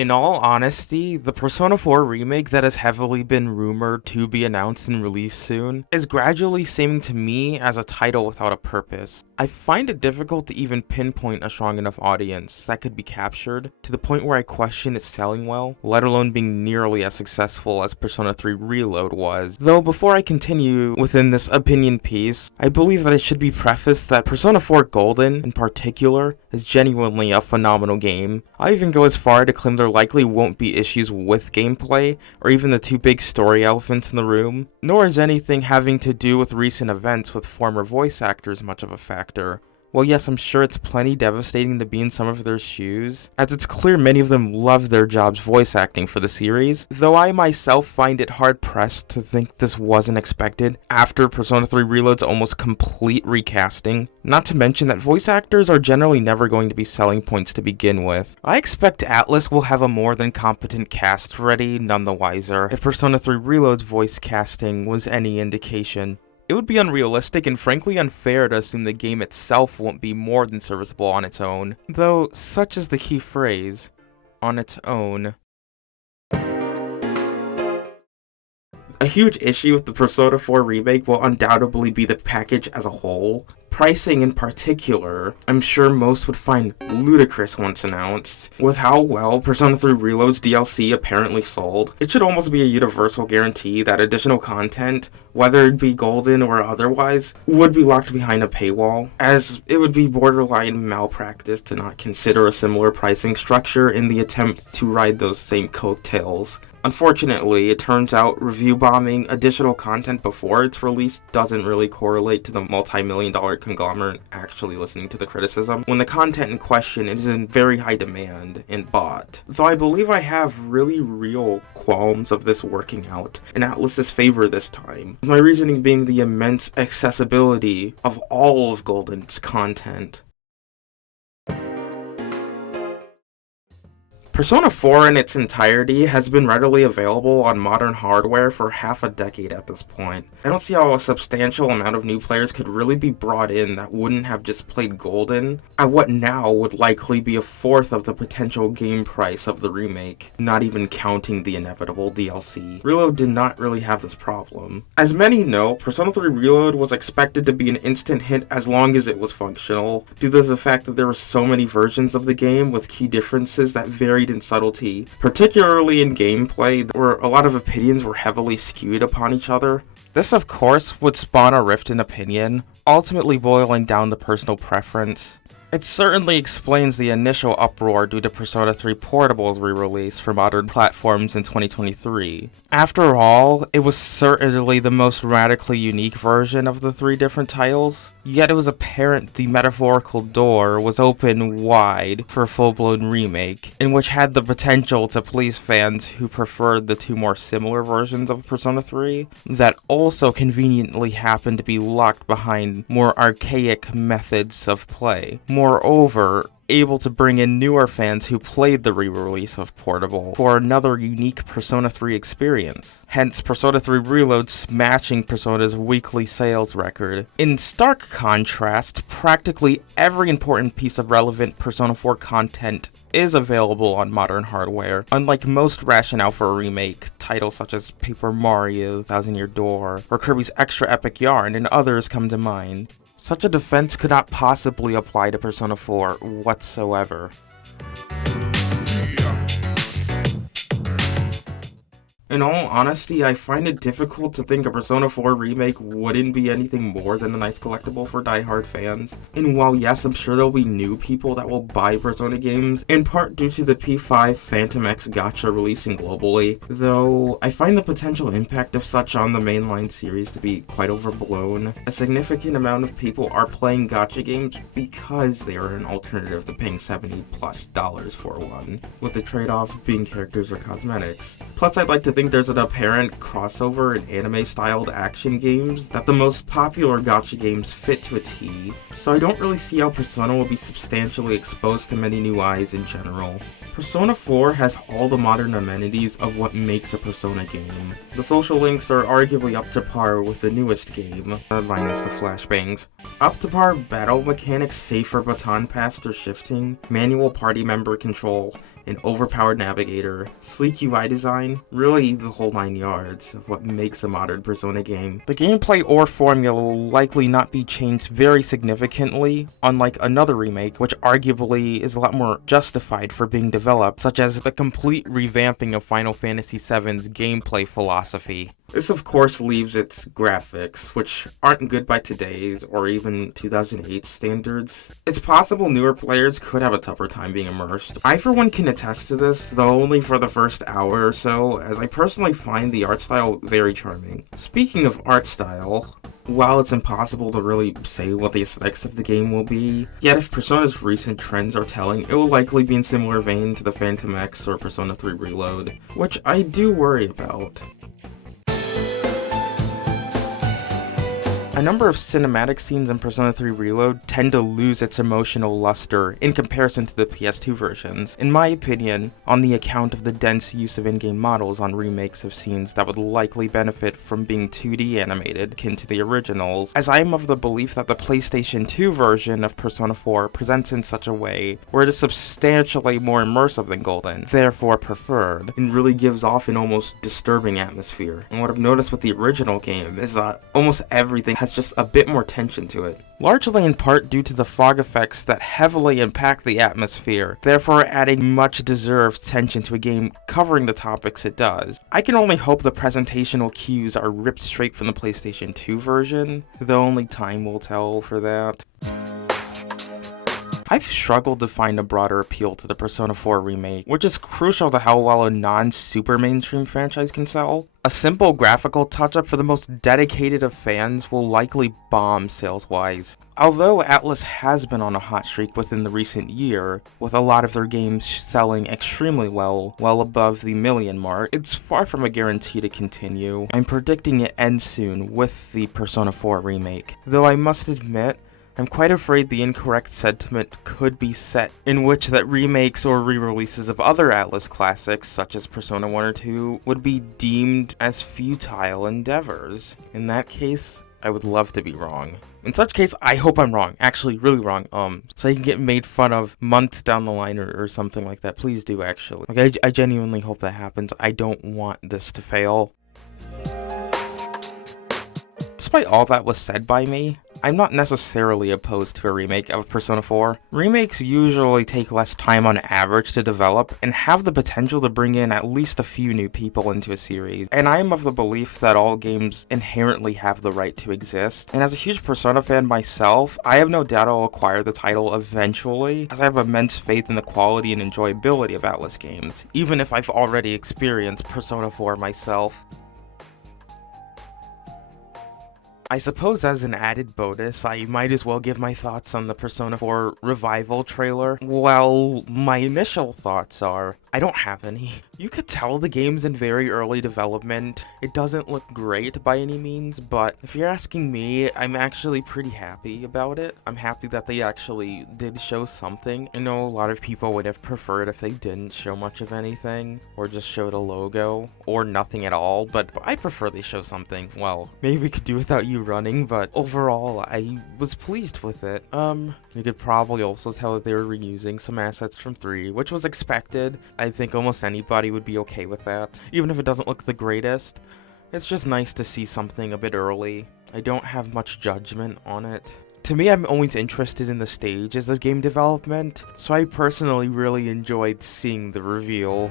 In all honesty, the Persona 4 remake that has heavily been rumored to be announced and released soon is gradually seeming to me as a title without a purpose. I find it difficult to even pinpoint a strong enough audience that could be captured, to the point where I question its selling well, let alone being nearly as successful as Persona 3 Reload was. Though before I continue within this opinion piece, I believe that it should be prefaced that Persona 4 Golden, in particular, is genuinely a phenomenal game. I even go as far to claim there likely won't be issues with gameplay, or even the two big story elephants in the room, nor is anything having to do with recent events with former voice actors much of a factor. Well, yes, I'm sure it's plenty devastating to be in some of their shoes, as it's clear many of them love their jobs voice acting for the series, though I myself find it hard-pressed to think this wasn't expected after Persona 3 Reload's almost complete recasting, not to mention that voice actors are generally never going to be selling points to begin with. I expect Atlus will have a more than competent cast ready, none the wiser, if Persona 3 Reload's voice casting was any indication. It would be unrealistic and frankly unfair to assume the game itself won't be more than serviceable on its own, though such is the key phrase, on its own. A huge issue with the Persona 4 remake will undoubtedly be the package as a whole. Pricing in particular, I'm sure most would find ludicrous once announced. With how well Persona 3 Reload's DLC apparently sold, it should almost be a universal guarantee that additional content, whether it be golden or otherwise, would be locked behind a paywall, as it would be borderline malpractice to not consider a similar pricing structure in the attempt to ride those same coattails. Unfortunately, it turns out review bombing additional content before its release doesn't really correlate to the multi-million-dollar conglomerate actually listening to the criticism, when the content in question is in very high demand and bought. Though I believe I have really real qualms of this working out in Atlus's favor this time, my reasoning being the immense accessibility of all of Golden's content. Persona 4 in its entirety has been readily available on modern hardware for half a decade at this point. I don't see how a substantial amount of new players could really be brought in that wouldn't have just played Golden at what now would likely be a fourth of the potential game price of the remake, not even counting the inevitable DLC. Reload did not really have this problem. As many know, Persona 3 Reload was expected to be an instant hit as long as it was functional, due to the fact that there were so many versions of the game with key differences that varied in subtlety, particularly in gameplay, where a lot of opinions were heavily skewed upon each other. This, of course, would spawn a rift in opinion, ultimately boiling down to personal preference. It certainly explains the initial uproar due to Persona 3 Portable's re-release for modern platforms in 2023. After all, it was certainly the most radically unique version of the three different titles, yet it was apparent the metaphorical door was open wide for a full-blown remake, and which had the potential to please fans who preferred the two more similar versions of Persona 3, that also conveniently happened to be locked behind more archaic methods of play. Moreover, able to bring in newer fans who played the re-release of Portable for another unique Persona 3 experience. Hence, Persona 3 Reload smashing Persona's weekly sales record. In stark contrast, practically every important piece of relevant Persona 4 content is available on modern hardware, unlike most rationale for a remake, titles such as Paper Mario, Thousand Year Door, or Kirby's Extra Epic Yarn, and others come to mind. Such a defense could not possibly apply to Persona 4 whatsoever. In all honesty, I find it difficult to think a Persona 4 remake wouldn't be anything more than a nice collectible for die-hard fans. And while yes, I'm sure there'll be new people that will buy Persona games, in part due to the P5 Phantom X gacha releasing globally, though I find the potential impact of such on the mainline series to be quite overblown. A significant amount of people are playing gacha games because they are an alternative to paying $70+ for one, with the trade-off being characters or cosmetics. Plus, I'd like to think think there's an apparent crossover in anime-styled action games that the most popular gacha games fit to a T, so I don't really see how Persona will be substantially exposed to many new eyes in general. Persona 4 has all the modern amenities of what makes a Persona game. The social links are arguably up to par with the newest game, minus the flashbangs. Up to par battle mechanics safe for baton pass or shifting, manual party member control, an overpowered navigator, sleek UI design, really the whole 9 yards of what makes a modern Persona game. The gameplay or formula will likely not be changed very significantly, unlike another remake, which arguably is a lot more justified for being developed, such as the complete revamping of Final Fantasy VII's gameplay philosophy. This of course leaves its graphics, which aren't good by today's or even 2008 standards. It's possible newer players could have a tougher time being immersed. I for one can attest to this, though only for the first hour or so, as I personally find the art style very charming. Speaking of art style, while it's impossible to really say what the aesthetics of the game will be, yet if Persona's recent trends are telling, it will likely be in similar vein to the Phantom X or Persona 3 Reload, which I do worry about. A number of cinematic scenes in Persona 3 Reload tend to lose its emotional luster in comparison to the PS2 versions, in my opinion, on the account of the dense use of in-game models on remakes of scenes that would likely benefit from being 2D animated, akin to the originals, as I am of the belief that the PlayStation 2 version of Persona 4 presents in such a way where it is substantially more immersive than Golden, therefore preferred, and really gives off an almost disturbing atmosphere. And what I've noticed with the original game is that almost everything has just a bit more tension to it. Largely in part due to the fog effects that heavily impact the atmosphere, therefore adding much deserved tension to a game covering the topics it does. I can only hope the presentational cues are ripped straight from the PlayStation 2 version, though only time will tell for that. I've struggled to find a broader appeal to the Persona 4 remake, which is crucial to how well a non-super mainstream franchise can sell. A simple graphical touch-up for the most dedicated of fans will likely bomb sales-wise. Although Atlus has been on a hot streak within the recent year, with a lot of their games selling extremely well above the million mark, it's far from a guarantee to continue. I'm predicting it ends soon with the Persona 4 remake, though I must admit, I'm quite afraid the incorrect sentiment could be set, in which that remakes or re-releases of other Atlus classics, such as Persona 1 or 2, would be deemed as futile endeavors. In that case, I would love to be wrong. In such case, I hope I'm wrong, actually really wrong, so I can get made fun of months down the line or something like that. Please do, actually. Like, I genuinely hope that happens. I don't want this to fail. Despite all that was said by me, I'm not necessarily opposed to a remake of Persona 4. Remakes usually take less time on average to develop, and have the potential to bring in at least a few new people into a series. And I am of the belief that all games inherently have the right to exist, and as a huge Persona fan myself, I have no doubt I'll acquire the title eventually, as I have immense faith in the quality and enjoyability of Atlus games, even if I've already experienced Persona 4 myself. I suppose as an added bonus, I might as well give my thoughts on the Persona 4 Revival trailer. Well, my initial thoughts are, I don't have any. You could tell the game's in very early development. It doesn't look great by any means, but if you're asking me, I'm actually pretty happy about it. I'm happy that they actually did show something. I know a lot of people would have preferred if they didn't show much of anything, or just showed a logo, or nothing at all, but I prefer they show something. Well, maybe we could do without you running, but overall, I was pleased with it. You could probably also tell that they were reusing some assets from 3, which was expected. I think almost anybody would be okay with that, even if it doesn't look the greatest. It's just nice to see something a bit early. I don't have much judgment on it. To me, I'm always interested in the stages of game development, so I personally really enjoyed seeing the reveal.